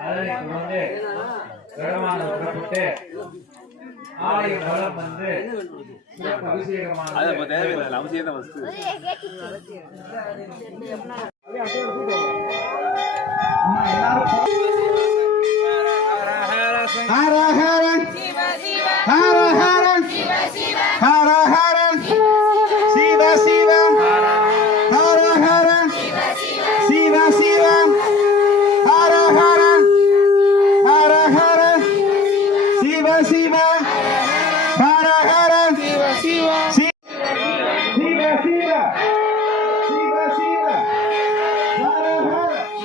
அதனை சுமந்து பிரகமான புறப்பட்டு ஆலய வளம் வந்து தேவையில்லை அவசியம் தான் ஃபஸ்ட்டு ஹர ஹர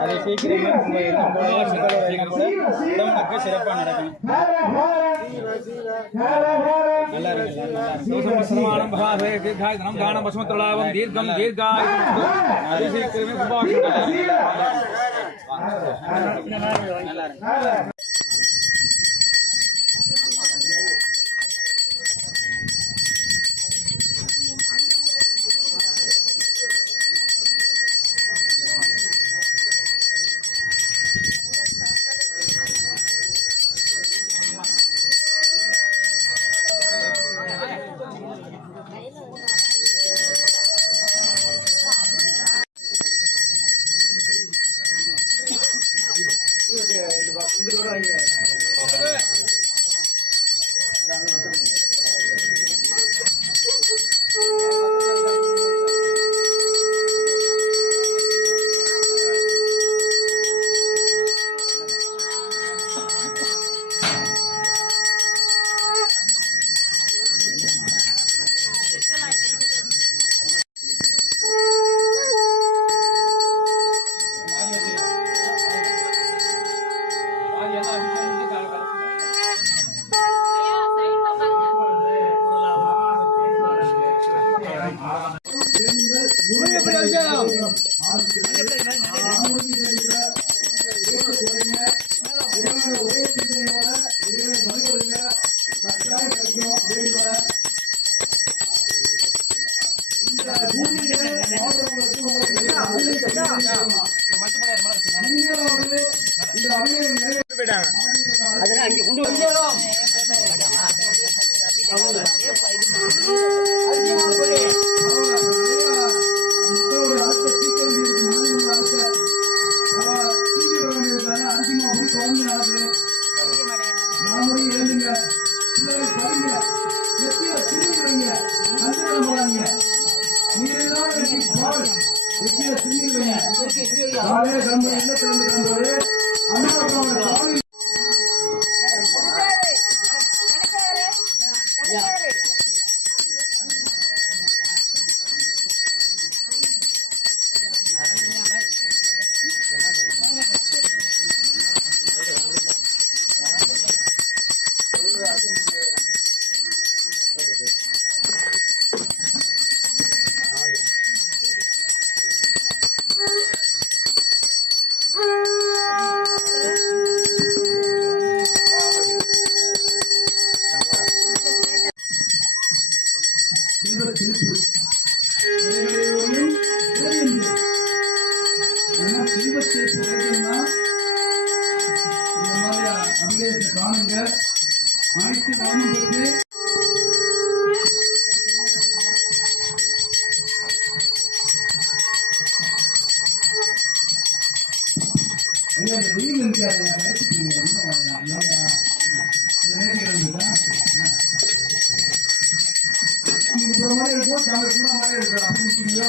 அதை சீக்கிரம் உடம்புக்கு சிறப்பாக நடக்கும் நல்லா இருக்கு தானம் பசுமத்திரளாபம் தீர்க்கம் தீர்க்காய் அதை சீக்கிரமே நல்லா இருக்கு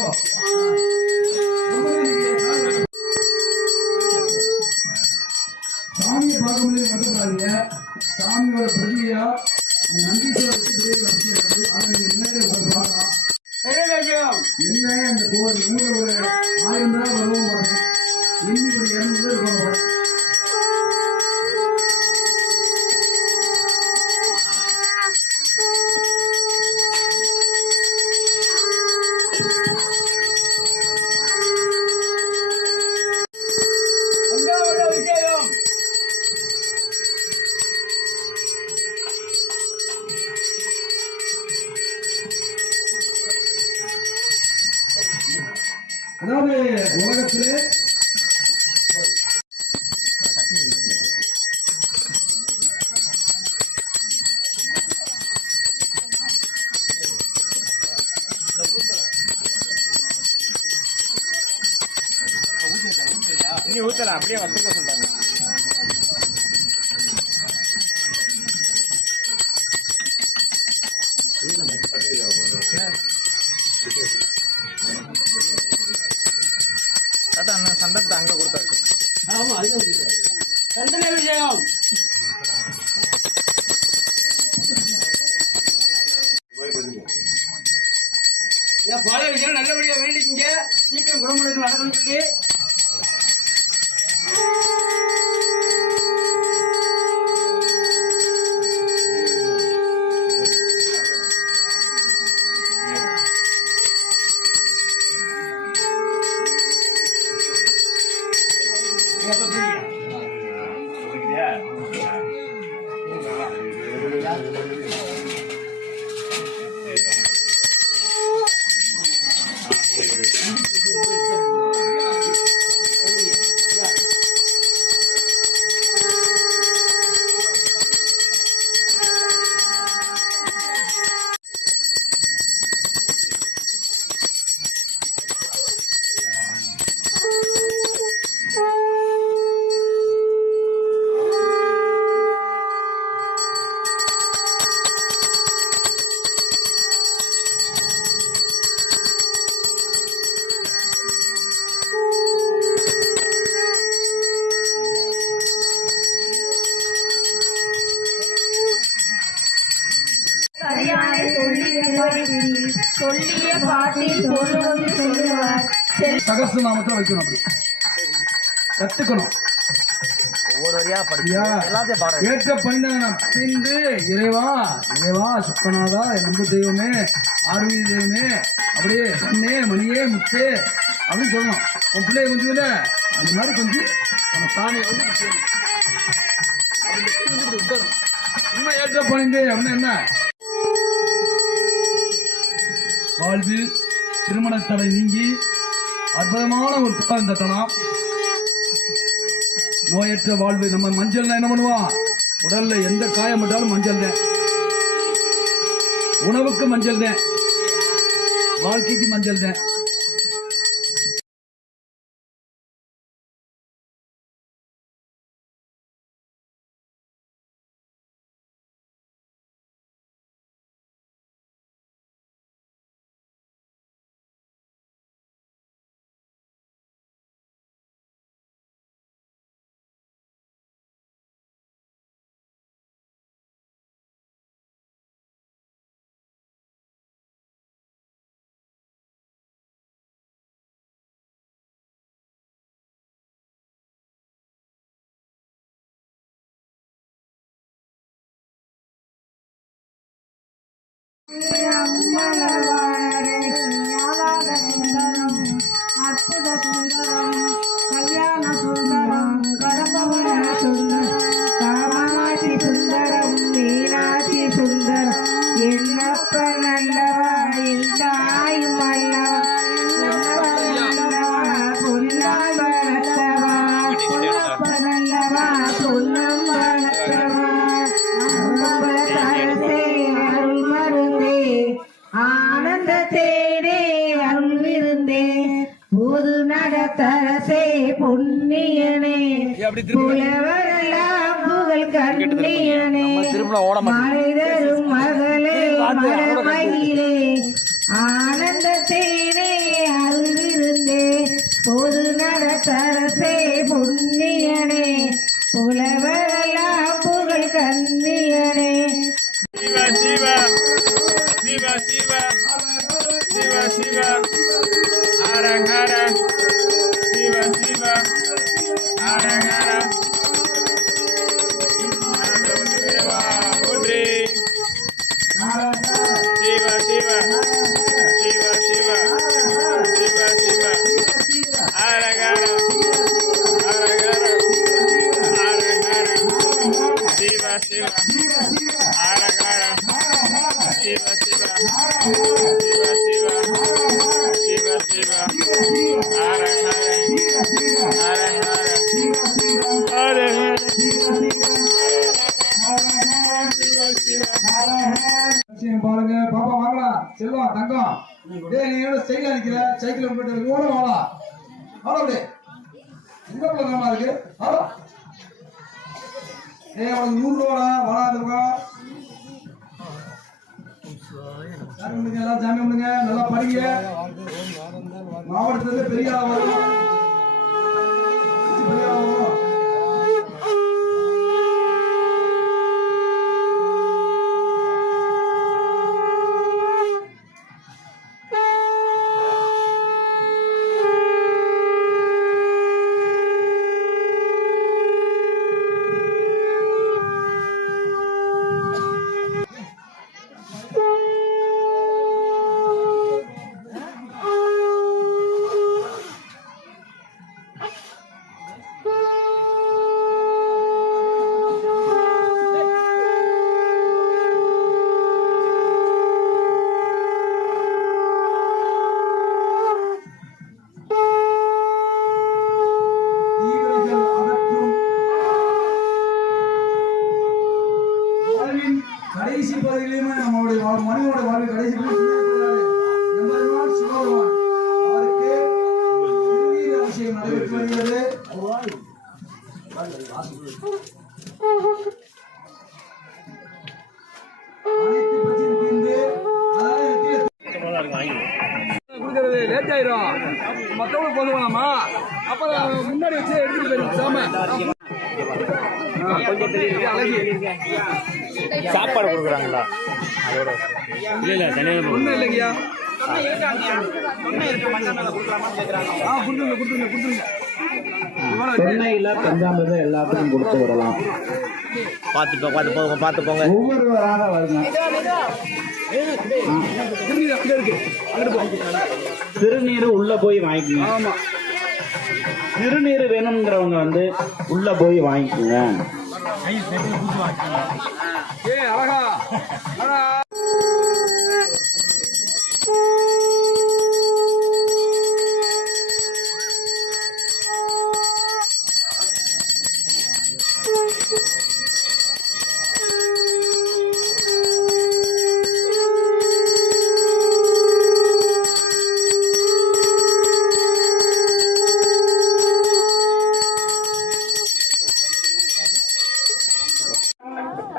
what? Um, ಹೋಗಿದೆ Hallelujah. செல் சகஸ்ரநாமத்தை வைக்கணும் அப்படி. கத்துக்கணும். பணிந்தாங்க பணிந்து இறைவா இறைவா சுக்கநாதா என் நம்ப தெய்வமே ஆர்வீதி தெய்வமே அப்படியே கண்ணே மணியே முத்தே அப்படின்னு சொல்லணும். உன் பிள்ளைய கொஞ்சம் இல்ல அந்த மாதிரி கொஞ்சம் நம்ம சாமியை வந்து. இன்னும் ஏற்ற பணிந்து அப்படின்னா என்ன? வாழ்வில் திருமண தடை நீங்கி அற்புதமான ஒரு தலம் இந்த தலம் நோயற்ற வாழ்வு. நம்ம மஞ்சள்னா என்ன பண்ணுவோம் உடல்ல எந்த காயம் விட்டாலும் மஞ்சள் தான். உணவுக்கு மஞ்சள் தான். வாழ்க்கைக்கு மஞ்சள் தான். 对呀妈妈 புலவரெல்லாம் புகழ் கண்ணியனே மறை செல்வம் தங்கம். டேய் நீ என்ன சைக்கிள் நிக்கிற சைக்கிள் போயிட்டு இவ்வளோ வாடா. வாடா அப்படியே எங்க போகலாமா இருக்கு? வாடா. ஏய் நூறு ரூபாடா. வாடா அந்த பக்கம். சாமி பண்ணுங்க எல்லாம் நல்லா படிங்க. மாவட்டத்துல பெரிய ஆளா அபிஷேகம் நடைபெற்று வருகிறது லேட் ஆயிரும் மற்றவங்களுக்கு போகலாமா அப்புறம் முன்னாடி வச்சு எடுத்துட்டு போயிடும் சாம சாப்பாடு கொடுக்குறாங்களா? அதோட இல்ல இல்ல தனியாக ஒண்ணும் இல்லைங்கய்யா. சென்னையில பஞ்சாமிர்தம் எல்லாத்துக்கும் கொடுத்து விடலாம். பார்த்து போ பார்த்து போங்க பார்த்து போங்க. ஒவ்வொருவராக வருங்க. திருநீர் உள்ள போய் வாங்கிக்கோங்க. ஆமா. திருநீர் வேணுங்கிறவங்க வந்து உள்ள போய் வாங்கிக்கோங்க.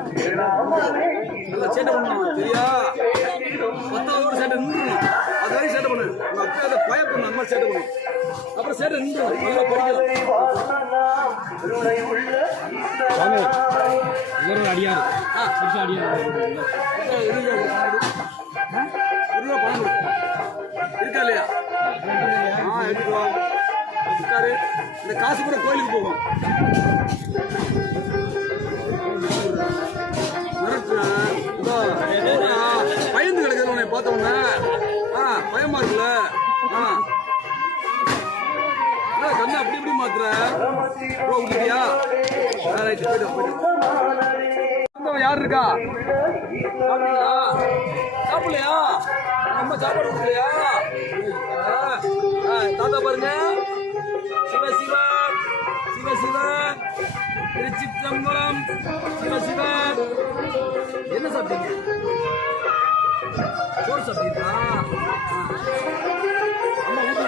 நல்லா சேட்டை பண்ணணும் சரியா பத்தாவது சேட்டை நின்றுணும் அது வரைக்கும் சேட்டை பண்ணு. உங்க அப்பா அதை அந்த மாதிரி சேட்டை பண்ணணும் அப்புறம் சேட்டை நின்றுடும் நல்லா படிக்கலாம் இவரும் அடியாரு புதுசா அடியாரு இருபா பணம். இருக்கா இல்லையா? ஆ உட்காரு. இந்த காசு கூட கோயிலுக்கு போகும் கண்ணை ப்ரோ விட்டுட்டியா ரைட் போயிட்டு போயிட்டு யார் இருக்கா? சாப்பிட்டீங்களா? சாப்பிடலையா? நம்ம சாப்பாடு கொடுக்கலையா? தாத்தா பாருங்க. சிவ சிவ. சிவ சிவ. திருச்சிற்றம்பலம். சிவ சிவ. என்ன சாப்பிட்டீங்க? சோறு சாப்பிட்டீங்களா? அம்மா ஊட்டி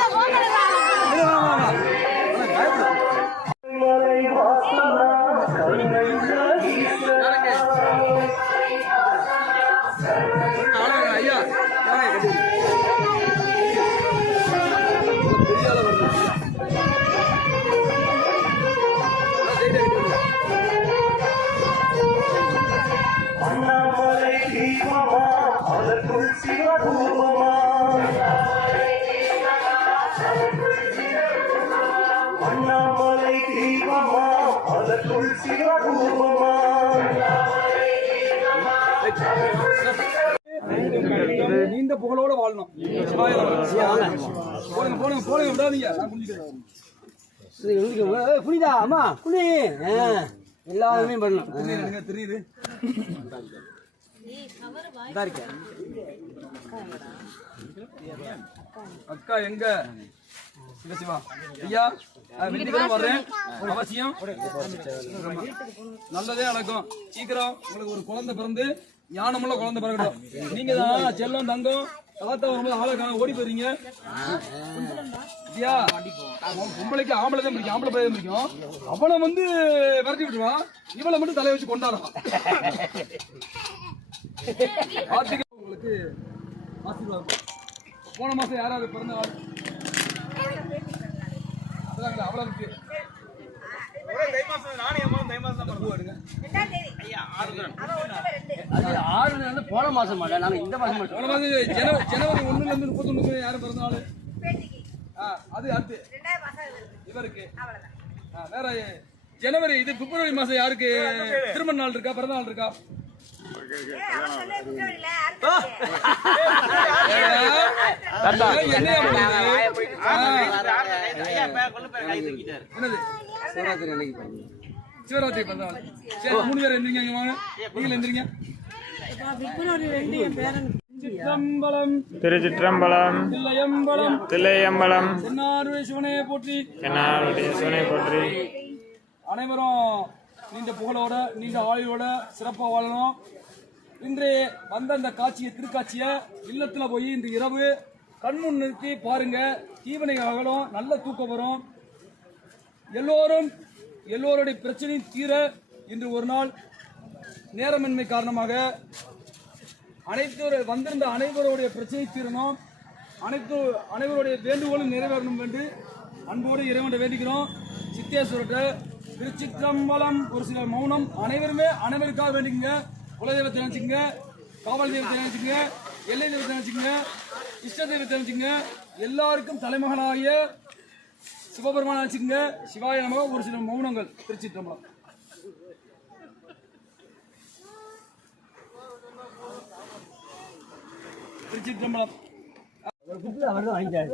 அதற்குள் நீண்ட புகழோட வாழணும். போடுங்க போடுங்க போடுங்க விடாதீங்க. புரியுதா? அம்மா புனி எல்லாருமே எனக்கு தெரியுது. அக்கா எங்க? சிவ ஐயா வெள்ளிக்கிழமை வர்றேன் அவசியம் நல்லதே நடக்கும் சீக்கிரம் உங்களுக்கு ஒரு குழந்தை பிறந்து ஞானமுள்ள குழந்தை பிறக்கட்டும் நீங்க தான் செல்லம் தங்கம் கலாத்தா வரும்போது ஆளை ஓடி போறீங்க ஐயா பொம்பளைக்கு ஆம்பளை தான் பிடிக்கும் ஆம்பளை பிடிக்கும் அவனை வந்து விரட்டி விட்டுருவான் இவளை மட்டும் தலையை வச்சு கார்த்திகை உங்களுக்கு ஆசீர்வாதம் போன மாசம் யாராவது பிறந்த நாள் அவ்வளோ இருக்கு போன மாசம் நாங்க இந்த மாசம் போன மாசம் ஜனவரி ஒண்ணுல இருந்து முப்பத்தி ஒண்ணு யாரும் பிறந்தாள் அது அடுத்து இவருக்கு வேற ஜனவரி இது பிப்ரவரி மாசம் யாருக்கு திருமண நாள் இருக்கா பிறந்த நாள் இருக்கா என்னையா சிவராத்திரி நாள் சரி மூணு பேர் எந்திரிங்க இங்க வாங்க. நீங்க எந்திரிங்க. சிற்றம்பலம் திருச்சிற்றம்பலம். தில்லையம்பலம். தில்லையம்பலம். சிவனையை போற்றி. என்னாருடைய சிவனை போற்றி. அனைவரும் நீண்ட புகழோட நீண்ட ஆயுளோட சிறப்பாக வாழணும். இன்று வந்த இந்த காட்சியை திருக்காட்சியை இல்லத்துல போய் இன்று இரவு கண்முன் நிறுத்தி பாருங்க. தீவனை அகலும் நல்ல தூக்கம் வரும். எல்லோரும் எல்லோருடைய பிரச்சனையும் தீர இன்று ஒரு நாள் நேரமின்மை காரணமாக அனைத்து வந்திருந்த அனைவருடைய பிரச்சனை தீரணும். அனைத்து அனைவருடைய வேண்டுகோளும் நிறைவேறணும் என்று அன்போடு இறைவனை வேண்டிக்கிறோம். சித்தேஸ்வரர்கிட்ட திருச்சிற்றம்பலம் ஒரு சில மௌனம் அனைவருமே அனைவருக்காக வேண்டிக்கங்க. குலதெய்வத்தை நினைச்சுங்க காவல் தெய்வத்தை நினைச்சுங்க எல்லை தெய்வத்தை நினைச்சுங்க இஷ்ட தெய்வத்தை நினைச்சுங்க எல்லாருக்கும் தலைமகனாகிய சிவபெருமான நினைச்சுங்க சிவாய நமக ஒரு சில மௌனங்கள். திருச்சிற்றம்பலம். திருச்சிற்றம்பலம். அவர் தான் வாங்கிட்டாரு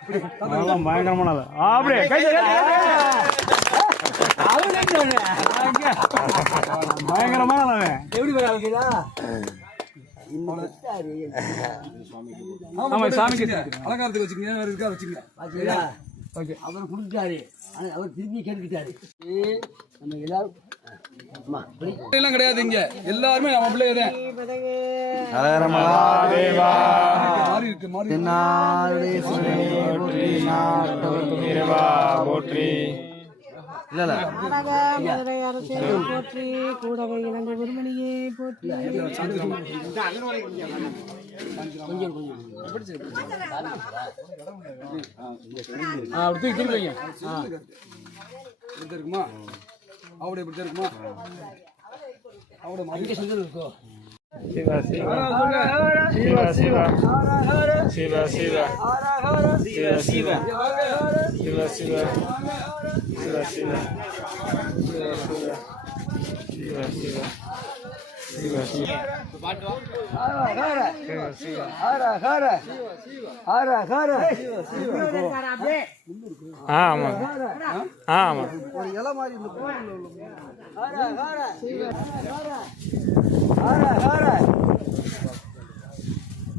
இப்படி பயங்கரமானது அப்படியே கை பயங்கரமானது எப்படி வராங்களா ஆமா சாமிக்கு அலங்காரத்துக்கு வச்சுக்கங்க வேற இருக்கா வச்சுக்கங்க? பாத்தீங்களா? அவர் கொடுத்தாரு ஆனா அவர் திரும்பி கேட்டுக்கிட்டாரு. நம்ம எல்லாரும் எல்லாம் கிடையாது இங்க. எல்லாருமே நம்ம பிள்ளைங்க தான் மாறி இருக்கு மாறி போற்றி. போற்றி கூடவை இளங்க குருமணியே போற்றி. இப்படி இருக்குமா? அவட இப்படி இருக்குமா? அவட மாறி. இருக்கோ? சிவா சிவா. சிவா சிவா. சிவா சிவா. சிவா சிவா. சிவா சிவா சிவா சிவா சிவா சிவா சிவா சிவா ஆமா ஆமா.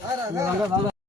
나가 나가.